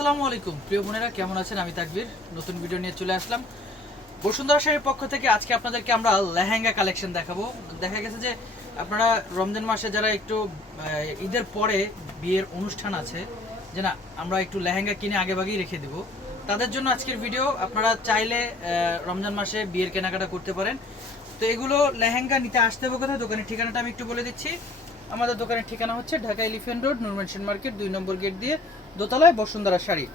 আসসালামু আলাইকুম প্রিয় বোনেরা, কেমন আছেন? আমি তাকবীর নতুন ভিডিও নিয়ে চলে আসলাম বসুন্ধরা শাড়ির পক্ষ থেকে। আজকে আপনাদেরকে আমরা লেহেঙ্গা কালেকশন দেখাবো। দেখা গেছে যে আপনারা রমজান মাসে যারা একটু ঈদের পরে বিয়ের অনুষ্ঠান আছে, যে না আমরা একটু লেহেঙ্গা কিনে আগেভাগেই রেখে দেব, তাদের জন্য আজকের ভিডিও। আপনারা চাইলে রমজান মাসে বিয়ের কেনাকাটা করতে পারেন। তো এগুলো লেহেঙ্গা নিতে আসতে হবে কোথায়, দোকানের ঠিকানাটা আমি একটু বলে দিচ্ছি। আমাদের দোকানের ঠিকানা হচ্ছে ঢাকা এলিফ্যান্ট রোড, নূর মেনশন মার্কেট 2 নম্বর গেট দিয়ে দোতলায় বসুন্ধরা শাড়ি।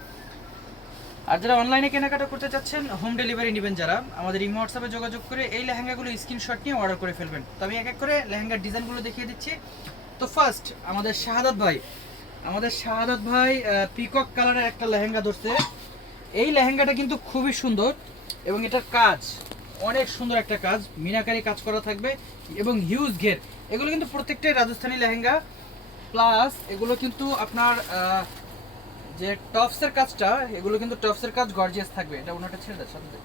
আর যারা অনলাইনে কেনাকাটা করতে চাচ্ছেন, হোম ডেলিভারি নেবেন যারা, আমাদের এই হোয়াটসঅ্যাপে যোগাযোগ করে এই লেহেঙ্গাগুলো স্ক্রিনশট নিয়ে অর্ডার করে ফেলবেন। তো আমি এক এক করে লেহেঙ্গার ডিজাইনগুলো দেখিয়ে দিচ্ছি। তো ফার্স্ট আমাদের শাহাদাত ভাই পিকক কালারের একটা লেহেঙ্গা ধরছে। এই লেহেঙ্গাটা কিন্তু খুবই সুন্দর এবং এটার কাজ অনেক সুন্দর একটা কাজ, মিনাকারি কাজ করা থাকবে এবং হিউজ ঘের। এগুলো কিন্তু প্রত্যেকটাই রাজস্থানী লেহেঙ্গা, প্লাস এগুলো কিন্তু আপনার যে টপসের কাজটা, এগুলো কিন্তু টপসের কাজ গর্জিয়াস থাকবে। এটা ওনাটা ছেড়ে দেয় সাথে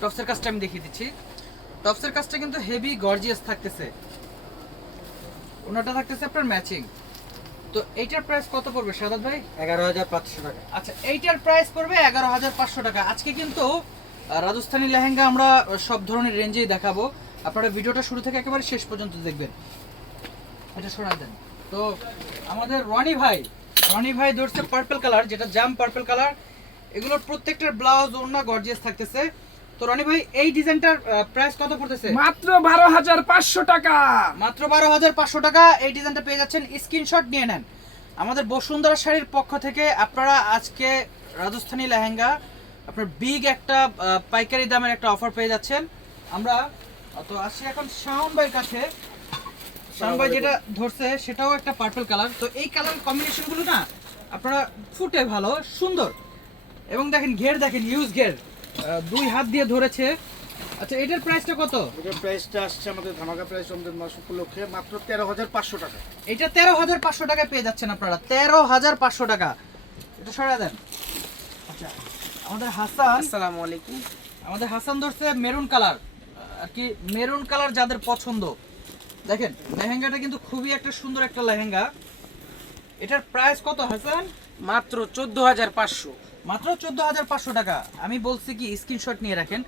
টপসের কাজটা আমি দেখিয়ে দিচ্ছি। টপসের কাজটা কিন্তু হেভি গর্জিয়াস থাকতেছে, ওনাটা থাকতেছে আপনার ম্যাচিং। তো এইটার প্রাইস কত পড়বে শাহাদাত ভাই? 11,500 টাকা। আচ্ছা, এইটার প্রাইস পড়বে 11,500 টাকা। আজকে কিন্তু রাজস্থানী লেহেঙ্গা আমরা সব ধরনের রেঞ্জেই দেখাবো। আপনারা ভিডিওটা শুরু থেকে একেবারে শেষ পর্যন্ত দেখবেন। এটা শোনা দেন। তো আমাদের রনি ভাই ধরছে পার্পল কালার, যেটা জাম পার্পল কালার। এগুলোর প্রত্যেকটার ব্লাউজ ওড়না গর্জিয়াস থাকতেছে। তো রনি ভাই, এই ডিজাইনটার প্রাইস কত পড়তেছে? মাত্র 12,500 টাকা। মাত্র 12,500 টাকা এই ডিজাইনটা পেয়ে যাচ্ছেন। স্ক্রিনশট নিয়ে নেন। আমাদের বসুন্ধরা শাড়ির পক্ষ থেকে আপনারা আজকে রাজস্থানী লেহেঙ্গা আপনার বিগ একটা পাইকারি দামের একটা অফার পেয়ে যাচ্ছেন। আমরা তো আসছি এখন শাওন ভাইয়ের কাছে। শাওন ভাই যেটা ধরছে সেটাও একটা পার্পল কালার। তো এই কালার কম্বিনেশনগুলো না আপনারা ফুটে ভালো সুন্দর, এবং দেখেন ঘের, দেখেন ইউজ ঘের, 2 হাত দিয়ে ধরেছে। আচ্ছা, এটার প্রাইসটা কত? এটার প্রাইসটা আসছে আমাদের ধামাকা প্রাইস রমজান মাস উপলক্ষে মাত্র 13,500 টাকা। এটা 13,500 টাকায় পেয়ে যাচ্ছেন আপনারা, 13,500 টাকা। এটা সরাই দেন। আচ্ছা, আমাদের হাসান, আসসালামু আলাইকুম। আমাদের হাসান ধরছে মেরুন কালার, আর কি মেরুন কালার যাদের পছন্দ। দেখেন লেহেঙ্গাটা কিন্তু খুবই একটা সুন্দর একটা লেহেঙ্গা। এটার প্রাইস কত হাসান? মাত্র 14,500। মাত্র 14,500 টাকা। আমি বলছি কি স্ক্রিনশট নিয়ে রাখেন,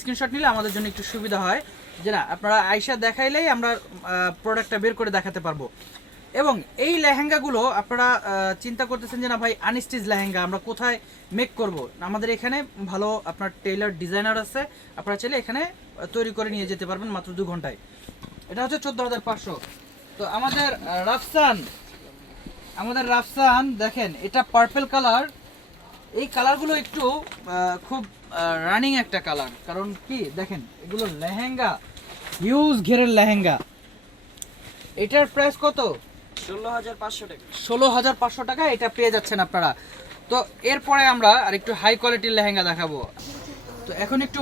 স্ক্রিনশট নিলে আমাদের জন্য একটু সুবিধা হয়, যে না আপনারা আয়শা দেখাইলেই আমরা প্রোডাক্টটা বের করে দেখাতে পারবো। এবং এই লেহেঙ্গাগুলো আপনারা চিন্তা করতেছেন যে না ভাই আনস্টিচ লেহেঙ্গা আমরা কোথায় মেক করব, আমাদের এখানে ভালো আপনার টেইলার ডিজাইনার আছে, আপনারা চাইলে এখানে তৈরি করে নিয়ে যেতে পারবেন মাত্র 2 ঘন্টায়। এটা হচ্ছে 14,500। তো আমাদের রাফসান দেখেন, এটা পার্পল কালার। এই কালারগুলো একটু খুব রানিং একটা কালার, কারণ কি দেখেন এগুলো লেহেঙ্গা, হিউজ ঘেরের লেহেঙ্গা। এটার প্রাইস কত? 16,500 টাকা। 16,500 টাকা এটা পেয়ে যাচ্ছেন আপনারা। তো এরপরে আমরা আর একটু হাই কোয়ালিটির লেহেঙ্গা দেখাবো। তো এখন একটু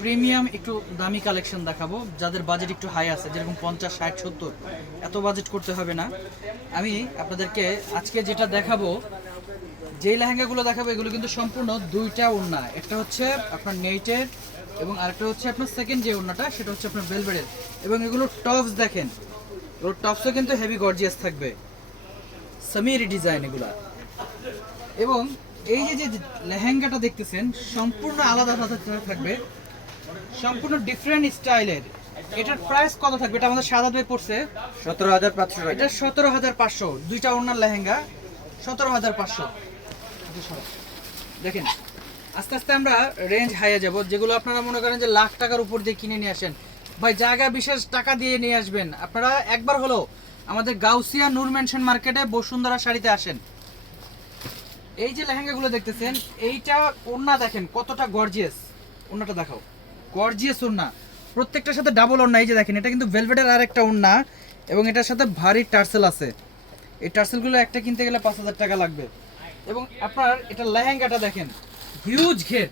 প্রিমিয়াম একটু দামি কালেকশন দেখাবো, যাদের বাজেট একটু হাই আছে, যেরকম 50, 60, 70, এত বাজেট করতে হবে না। আমি আপনাদেরকে আজকে যেটা দেখাবো, যেই লেহেঙ্গাগুলো দেখাবো, এগুলো কিন্তু সম্পূর্ণ 2টা ওড়না। একটা হচ্ছে আপনার নেটের এবং আরেকটা হচ্ছে আপনার সেকেন্ড যে ওড়নাটা সেটা হচ্ছে আপনার ভেলভেটের। এবং এগুলো টপস দেখেন, এগুলো টপসও কিন্তু হেভি গর্জিয়াস থাকবে, সামিরি ডিজাইন এগুলা। এবং এই যে যে লেহেঙ্গাটা দেখতেছেন সম্পূর্ণ আলাদা আলাদা থাকবে, সম্পূর্ণ ডিফারেন্ট স্টাইলের। এটার প্রাইস কত থাকবে? এটা আমাদের শাহাদাত ভাই পড়ছে 17,500 টাকা। এটা 17,500, 2টা ওড়নার লেহেঙ্গা 17,500। দেখেন আস্তে আস্তে আমরা রেঞ্জ হাইয়ে যাব। যেগুলো আপনারা মনে করেন যে লাখ টাকার উপর দিয়ে কিনে নিয়ে আসেন, ভাই জায়গা বিশেষ টাকা দিয়ে নিয়ে আসবেন, আপনারা একবার হলো আমাদের গাউসিয়া নূর মেনশন মার্কেটে বসুন্ধরা শাড়িতে আসেন। এই যে লেহেঙ্গাগুলো দেখতেছেন, এইটা ওড়না দেখেন কতটা গর্জিয়াস, ওড়নাটা দেখাও, গর্জিয়াস ওড়না, প্রত্যেকটার সাথে ডাবল ওড়না। এই যে দেখেন এটা কিন্তু ভেলভেটের আর একটা ওড়না, এবং এটার সাথে ভারী টার্সেল আছে। এই টার্সেলগুলো একটা কিনতে গেলে 5,000 টাকা লাগবে। এবং আপনার এটা লেহেঙ্গাটা দেখেন, হিউজ ঘের,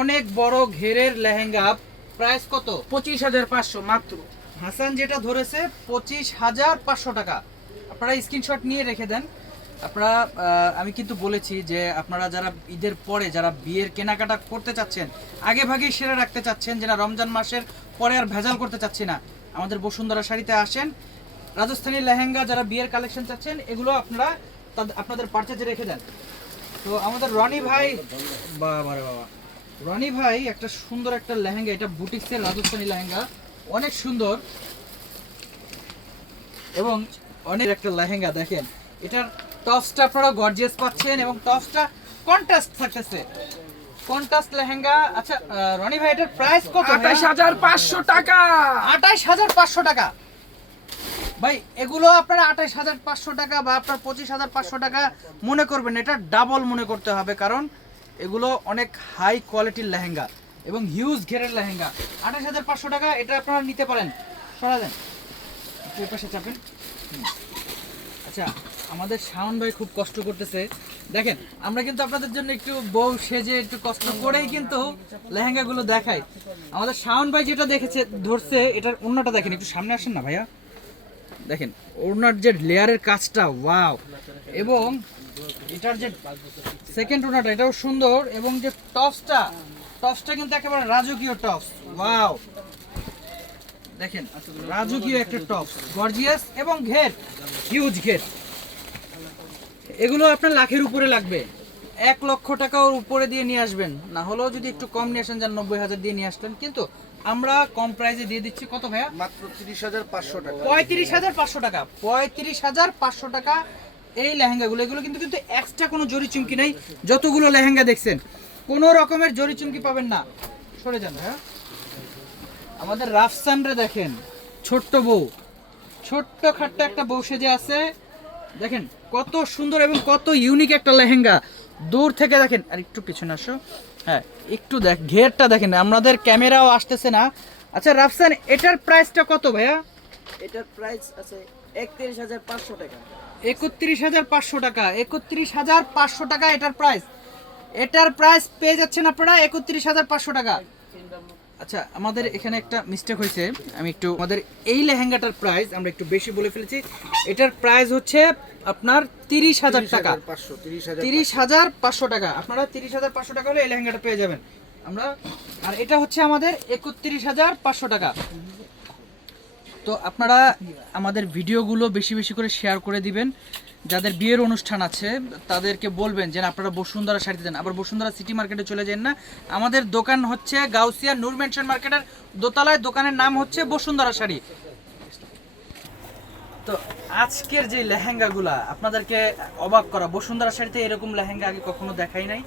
অনেক বড় ঘেরের লেহেঙ্গা। প্রাইস কত? 25,500 মাত্র। হাসান যেটা ধরেছে 25,500 টাকা। আপনারা স্ক্রিনশট নিয়ে রেখে দেন। আপনারা আমি কিন্তু বলেছি যে আপনারা যারা ঈদের পরে যারা বিয়ের কেনাকাটা করতে চাচ্ছেন, আগে ভাগেই সেরে রাখতে চাচ্ছেন, যে না রমজান মাসের পরে আর ভেজাল করতে চাচ্ছি না, আমাদের বসুন্ধরা শাড়িতে আসেন। রাজস্থানী লেহেঙ্গা যারা বিয়ের কালেকশন চাচ্ছেন, এগুলো আপনারা আপনাদের পারচেজে রেখে দেন। তো আমাদের রনি ভাই, বাবা রে বাবা, রনি ভাই একটা সুন্দর একটা লেহেঙ্গা, এটা বুটিক্সের রাজস্থানী লেহেঙ্গা, অনেক সুন্দর এবং অনেক একটা লেহেঙ্গা। দেখেন এটার টপসটা আপনারা গর্জিয়াস পাচ্ছেন এবং টপসটা কন্ট্রাস্ট থাকতেছে, কন্ট্রাস্ট লেহেঙ্গা। আচ্ছা রনি ভাই এটার প্রাইস কত? 28500 টাকা। 28500 টাকা। ভাই এগুলো আপনারা 28500 টাকা বা আপনার 25500 টাকা মনে করবেন, এটা ডাবল মনে করতে হবে, কারণ এগুলো অনেক হাই কোয়ালিটির লেহেঙ্গা এবং হিউজ ঘেরের লেহেঙ্গা। 28500 টাকা এটা আপনারা নিতে পারেন। সরা দেন একটু এই পাশে চাপেন। আচ্ছা আমাদের শাওন ভাই খুব কষ্ট করতেছে, দেখেন আমরা কিন্তু আপনাদের জন্য একটু বউ সেজে একটু কষ্ট করেই কিন্তু লেহেঙ্গাগুলো দেখাই। আমাদের শাওন ভাই যেটা দেখেছে ধরছে, এটার অন্যটা দেখেন, একটু সামনে আসেন না ভাইয়া, দেখেন ওড়নার যে লেয়ারের কাজটা, ওয়াও, এবং এটার যে সেকেন্ড ওড়নাটা এটাও সুন্দর, এবং যে টপসটা কিন্তু একেবারে রাজকীয় টপস, ওয়াও, দেখেন রাজকীয় একটা টপস, গর্জিয়াস এবং ঘের, হিউজ ঘের। এগুলো আপনার লাখের উপরে লাগবে, 1 লক্ষ টাকার উপরে দিয়ে নিয়ে আসবেন, না হলেও যদি একটু কম নিয়ে আসেন, যান 90,000 দিয়ে নিয়ে আসলেন, কিন্তু আমরা কম প্রাইসে দিয়ে দিচ্ছি। কত ভাইয়া? মাত্র 30500 টাকা। 35500 টাকা। 35500 টাকা এই লেহেঙ্গাগুলো। এগুলো কিন্তু এক্সট্রা কোনো জরি চুমকি নেই। যতগুলো লেহেঙ্গা দেখছেন কোনো রকমের জরি চুমকি পাবেন না। সরে যান ভাইয়া। আমাদের রাফসানরে দেখেন, ছোট্ট বউ, ছোট্ট খাট্ট একটা বউ সেজে আছে, দেখেন কত সুন্দর এবং কত ইউনিক একটা লেহেঙ্গা। দূর থেকে দেখেন, আর একটু পিছনে আসো, হ্যাঁ একটু দেখ, ঘেরটা দেখেন, আমাদের ক্যামেরাও আসতেছে না। আচ্ছা রাফসান এটার প্রাইসটা কত ভাইয়া? এটার প্রাইস আছে 31500 টাকা। 31500 টাকা। 31500 টাকা এটার প্রাইস। এটার প্রাইস পেয়ে যাচ্ছেন আপনারা 31500 টাকা। আচ্ছা আমাদের এখানে একটা মিস্টেক হয়েছে, আমি একটু, আমাদের এই লেহেঙ্গাটার প্রাইস আমরা একটু বেশি বলে ফেলেছি। এটার প্রাইস হচ্ছে আপনার 30000 টাকা। 30500 টাকা। আপনারা 30500 টাকা হলে এই লেহেঙ্গাটা পেয়ে যাবেন আমরা। আর এটা হচ্ছে আমাদের 31500 টাকা। তো আপনারা আমাদের ভিডিওগুলো বেশি বেশি করে শেয়ার করে দিবেন। যাদের বিয়ের অনুষ্ঠান আছে তাদেরকে বলবেন যে আপনারা বসুন্ধরা শাড়িতে দেন, আবার বসুন্ধরা সিটি মার্কেটে চলে যান না। আমাদের দোকান হচ্ছে গাউসিয়া নূর মেনশন মার্কেটের দোতলায়, দোকানের নাম হচ্ছে বসুন্ধরা শাড়ি। তো আজকের যে লেহেঙ্গাগুলা আপনাদেরকে অবাক করা, বসুন্ধরা শাড়িতে এরকম লেহেঙ্গা আগে কখনো দেখাই নাই।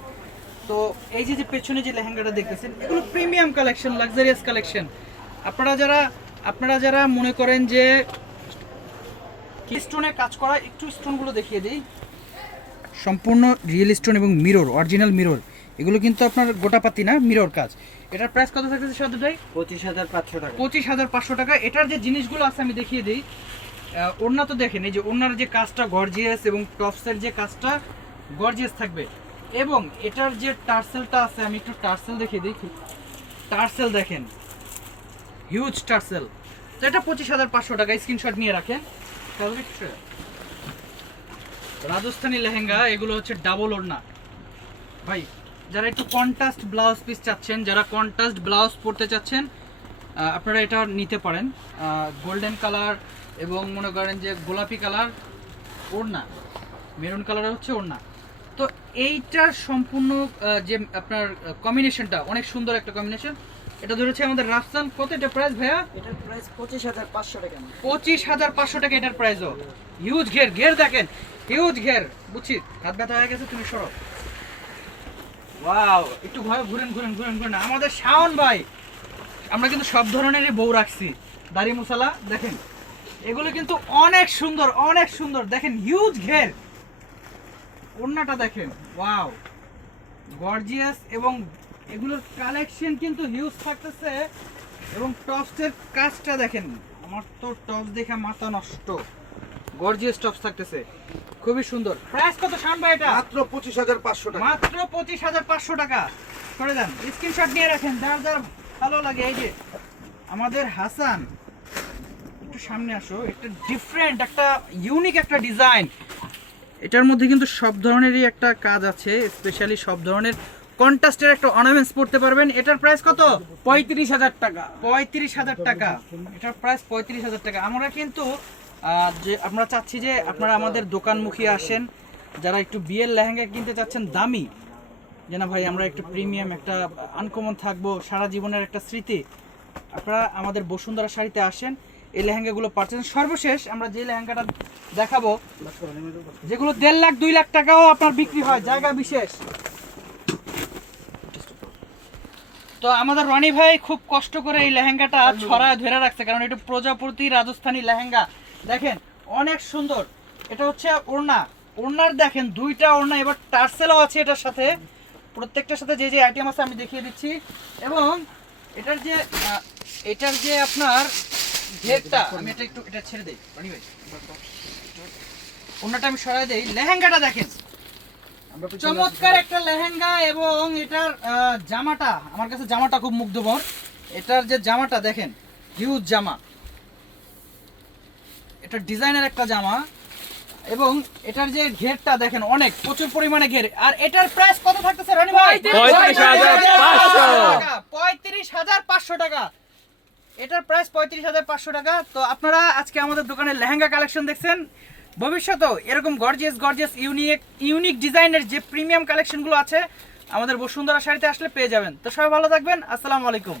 তো এই যে পেছনে যে লেহেঙ্গাটা দেখতেছেন, এগুলো প্রিমিয়াম কালেকশন, লাক্সারিয়াস কালেকশন। আপনারা যারা মনে করেন যে স্টোনে কাজ করা, একটু স্টোনগুলো দেখিয়ে দিই, সম্পূর্ণ রিয়েল স্টোন এবং মিরর, অরিজিনাল মিরর। এগুলো কিন্তু আপনার গোটাপাতি না, মিরর কাজ। এটার প্রাইস কত থাকতেছে সাদুটাই? 25500 টাকা। 25500 টাকা। এটার যে জিনিসগুলো আছে আমি দেখিয়ে দিই। ওড়না তো দেখেন, এই যে ওড়নার যে কাজটা গর্জিয়াস এবং টপসের যে কাজটা গর্জিয়াস থাকবে, এবং এটার যে টার্সেলটা আছে আমি একটু টার্সেল দেখিয়ে দিই। টার্সেল দেখেন, হিউজ টার্সেল। তো এটা 25500 টাকা। স্ক্রিনশট নিয়ে রাখেন। রাজস্থানী লেহেঙ্গা, এগুলো হচ্ছে ডাবল ওড়না। ভাই যারা একটু কন্ট্রাস্ট ব্লাউজ পিস চাচ্ছেন, যারা কন্ট্রাস্ট ব্লাউজ পরতে চাচ্ছেন, আপনারা এটা নিতে পারেন। গোল্ডেন কালার এবং মনে করেন যে গোলাপি কালার ওড়না, মেরুন কালার হচ্ছে ওড়না। তো এইটার সম্পূর্ণ যে আপনার কম্বিনেশনটা অনেক সুন্দর একটা কম্বিনেশন। এটা ধরেছে আমাদের রাফসান। কত এটা প্রাইস ভাইয়া? এটার প্রাইস 25500 টাকা। 25500 টাকা এটার প্রাইসও। হিউজ ঘের, ঘের দেখেন, হিউজ ঘের। বুঝছি হাত ব্যথা হয়ে গেছে, তুমি সরো। ওয়াও, একটু ঘরে ঘুরেন ঘুরেন ঘুরেন ঘুরেন। আমাদের শাওন ভাই, আমরা কিন্তু সব ধরনেরই বউ রাখছি। দাড়ি মশলা দেখেন, এগুলো কিন্তু অনেক সুন্দর, অনেক সুন্দর। দেখেন হিউজ ঘের, ওড়নাটা দেখেন, ওয়াও, গর্জিয়াস, এবং এগুলোর কালেকশন কিন্তু হিউজ থাকতেছে। এবং টপসের কাজটা দেখেন, আমার তো টপস দেখে মাথা নষ্ট, গর্জিয়াস টপস থাকতেছে, খুবই সুন্দর। প্রাইস কত শান ভাই এটা? মাত্র 25500 টাকা। মাত্র 25500 টাকা। করে দেন, স্ক্রিনশট নিয়ে রাখেন, যার যার ভালো লাগে। এই যে আমাদের হাসান, একটু সামনে আসো। একটা ডিফারেন্ট, একটা ইউনিক একটা ডিজাইন। এটার মধ্যে কিন্তু সব ধরনেরই একটা কাজ আছে, স্পেশালি সব ধরনের কন্ট্রাস্টের একটা অর্নামেন্টস পড়তে পারবেন। এটার প্রাইস কত? 35000 টাকা। 35000 টাকা। এটার প্রাইস 35000 টাকা। আমরা কিন্তু যে আমরা চাচ্ছি যে আপনারা আমাদের দোকানমুখী আসেন, যারা একটু বিয়ের লেহেঙ্গা কিনতে চাচ্ছেন দামি, যে না ভাই আমরা একটু প্রিমিয়াম একটা আনকমন থাকবো, সারা জীবনের একটা স্মৃতি, আপনারা আমাদের বসুন্ধরা শাড়িতে আসেন, এই লেহেঙ্গাগুলো পাচ্ছেন। সর্বশেষ আমরা যে লেহেঙ্গাটা দেখাবো, যেগুলো 1.5 লাখ 2 লাখ টাকাও আপনার বিক্রি হয় জায়গা বিশেষ। তো আমাদের রনি ভাই খুব কষ্ট করে এই লেহেঙ্গাটা ছড়ায় ধরে রাখছে, কারণ এটা প্রজাপতি রাজস্থানী লেহেঙ্গা। দেখেন অনেক সুন্দর, এটা হচ্ছে ওড়না, ওড়নার দেখেন 2টা ওড়না, এবার টার্সেলও আছে এটার সাথে, প্রত্যেকটার সাথে যে যে আইটেম আছে আমি দেখিয়ে দিচ্ছি। এবং এটার যে আপনার ঘেরটা, আমি এটা ছেড়ে দেই রনি ভাই, ওড়নাটা আমি সরাই দেই। লেহেঙ্গাটা দেখেন চমৎকার একটা লেহেঙ্গা, এবং এটার জামাটা, আমার কাছে জামাটা খুব মুগ্ধকর। এটার যে জামাটা দেখেন, হিউজ জামা, এটা ডিজাইনের একটা জামা, এবং এটার যে ঘেরটা দেখেন অনেক প্রচুর পরিমাণে ঘের। আর এটার প্রাইস কত থাকতেছে রনি ভাই? 35,500 টাকা। এটার প্রাইস 35,500 টাকা। তো আপনারা আজকে আমাদের দোকানে লেহেঙ্গা কালেকশন দেখছেন, ভবিষ্যতেও এরকম গর্জিয়াস ইউনিক ডিজাইনের যে প্রিমিয়াম কালেকশনগুলো আছে আমাদের বসুন্ধরা শাড়িতে আসলে পেয়ে যাবেন। তো সবাই ভালো থাকবেন, আসসালামু আলাইকুম।